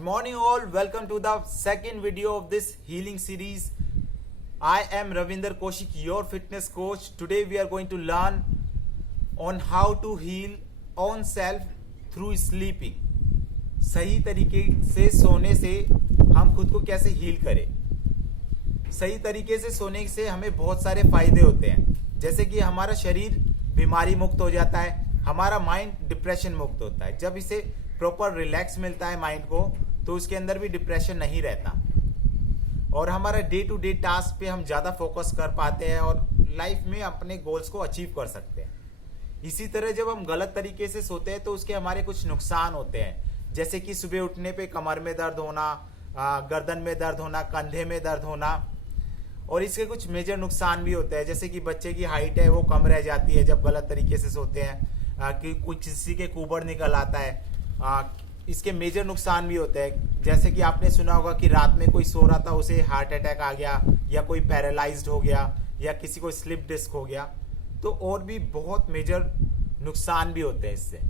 Good morning all, welcome to the second video of this healing series. I am Ravinder Kaushik, your fitness coach. Today we are going to learn on how to heal own self through sleeping. सही तरीके से सोने से हम खुद को कैसे heal करें। सही तरीके से सोने से हमें बहुत सारे फायदे होते हैं, जैसे कि हमारा शरीर बीमारी मुक्त हो जाता है, हमारा माइंड डिप्रेशन मुक्त होता है। जब इसे प्रॉपर रिलैक्स मिलता है माइंड को, तो उसके अंदर भी डिप्रेशन नहीं रहता और हमारा डे टू डे टास्क पे हम ज़्यादा फोकस कर पाते हैं और लाइफ में अपने गोल्स को अचीव कर सकते हैं। इसी तरह जब हम गलत तरीके से सोते हैं तो उसके हमारे कुछ नुकसान होते हैं, जैसे कि सुबह उठने पे कमर में दर्द होना, गर्दन में दर्द होना, कंधे में दर्द होना। और इसके कुछ मेजर नुकसान भी होते हैं, जैसे कि बच्चे की हाइट है वो कम रह जाती है जब गलत तरीके से सोते हैं, कि कुछ किसी के कुबड़ निकल आता है। इसके मेजर नुकसान भी होते हैं, जैसे कि आपने सुना होगा कि रात में कोई सो रहा था उसे हार्ट अटैक आ गया, या कोई पैरालाइज्ड हो गया, या किसी को स्लिप डिस्क हो गया। तो और भी बहुत मेजर नुकसान भी होते हैं इससे।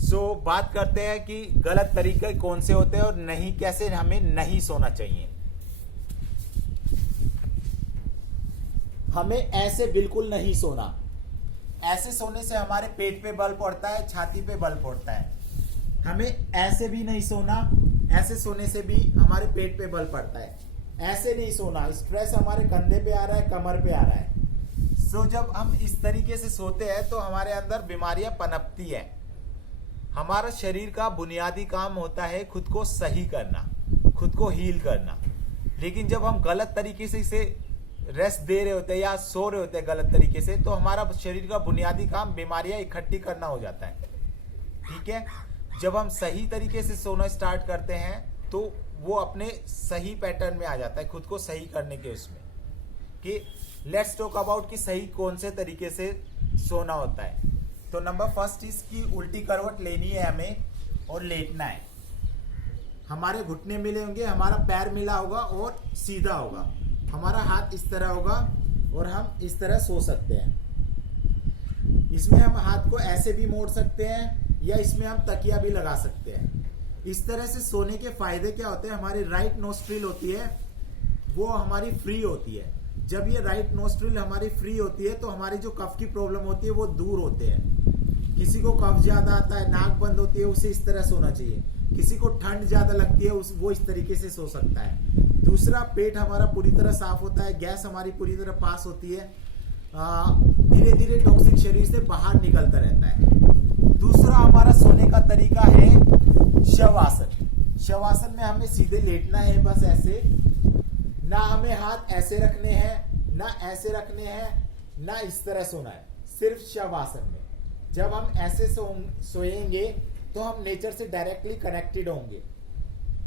सो बात करते हैं कि गलत तरीके कौन से होते हैं और नहीं, कैसे हमें नहीं सोना चाहिए। हमें ऐसे बिल्कुल नहीं सोना। ऐसे सोने से हमारे पेट पे बल पड़ता है, छाती पे बल पड़ता है। हमें ऐसे भी नहीं सोना, ऐसे सोने से भी हमारे पेट पे बल पड़ता है। ऐसे नहीं सोना, स्ट्रेस हमारे कंधे पे आ रहा है, कमर पे आ रहा है। सो जब हम इस तरीके से सोते हैं तो हमारे अंदर बीमारियां पनपती है। हमारा शरीर का बुनियादी काम होता है खुद को सही करना, खुद को हील करना। लेकिन जब हम गलत तरीके से इसे रेस्ट दे रहे होते हैं या सो रहे होते हैं गलत तरीके से, तो हमारा शरीर का बुनियादी काम बीमारियां इकट्ठी करना हो जाता है। ठीक है, जब हम सही तरीके से सोना स्टार्ट करते हैं तो वो अपने सही पैटर्न में आ जाता है, खुद को सही करने के उसमें। कि लेट्स टॉक अबाउट कि सही कौन से तरीके से सोना होता है। तो नंबर फर्स्ट इज कि उल्टी करवट लेनी है हमें और लेटना है। हमारे घुटने मिले होंगे, हमारा पैर मिला होगा और सीधा होगा, हमारा हाथ इस तरह होगा और हम इस तरह सो सकते हैं। इसमें हम हाथ को ऐसे भी मोड़ सकते हैं या इसमें हम तकिया भी लगा सकते हैं। इस तरह से सोने के फायदे क्या होते हैं, हमारी राइट नोस्ट्रिल होती है वो हमारी फ्री होती है। जब ये राइट नोस्ट्रिल हमारी फ्री होती है तो हमारी जो कफ की प्रॉब्लम होती है वो दूर होते हैं। किसी को कफ ज्यादा आता है, नाक बंद होती है, उसे इस तरह सोना चाहिए। किसी को ठंड ज्यादा लगती है वो इस तरीके से सो सकता है। दूसरा, पेट हमारा पूरी तरह साफ होता है, गैस हमारी पूरी तरह पास होती है, धीरे धीरे टॉक्सिक शरीर से बाहर निकलता रहता है। दूसरा हमारा सोने का तरीका है शवासन। शवासन में हमें सीधे लेटना है, बस ऐसे। ना हमें हाथ ऐसे रखने हैं, ना ऐसे रखने हैं, ना इस तरह सोना है, सिर्फ शवासन में। जब हम ऐसे सोएंगे तो हम नेचर से डायरेक्टली कनेक्टेड होंगे,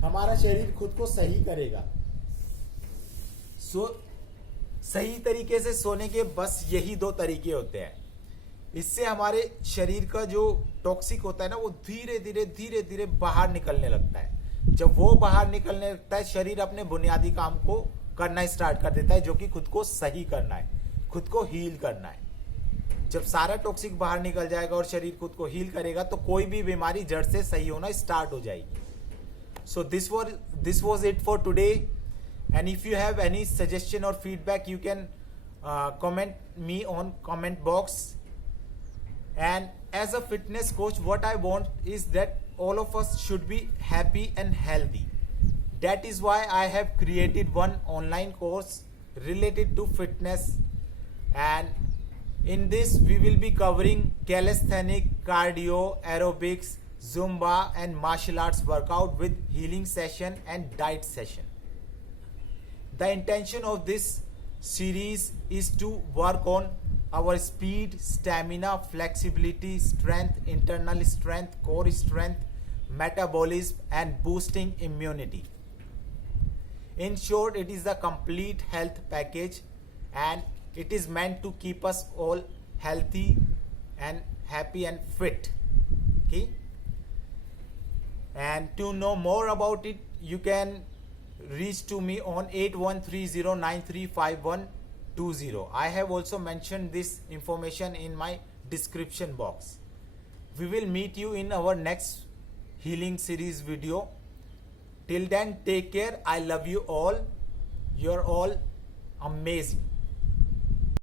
हमारा शरीर खुद को सही करेगा। सही तरीके से सोने के बस यही दो तरीके होते हैं। इससे हमारे शरीर का जो टॉक्सिक होता है ना, वो धीरे धीरे बाहर निकलने लगता है। जब वो बाहर निकलने लगता है, शरीर अपने बुनियादी काम को करना स्टार्ट कर देता है, जो कि खुद को सही करना है, खुद को हील करना है। जब सारा टॉक्सिक बाहर निकल जाएगा और शरीर खुद को हील करेगा तो कोई भी बीमारी जड़ से सही होना स्टार्ट हो जाएगी। So this was it for today, and if you have any suggestion और feedback you can comment me on comment box. And as a fitness coach, what I want is that all of us should be happy and healthy. That is why I have created one online course related to fitness, and in this we will be covering calisthenic, cardio, aerobics, Zumba and martial arts workout with healing session and diet session. The intention of this series is to work on our speed, stamina, flexibility, strength, internal strength, core strength, metabolism, and boosting immunity. In short, it is a complete health package, and it is meant to keep us all healthy and happy and fit. Okay? And to know more about it, you can reach to me on 8130935120. I have also mentioned this information in my description box. We will meet you in our next healing series video. Till then take care, I love you all, you are all amazing.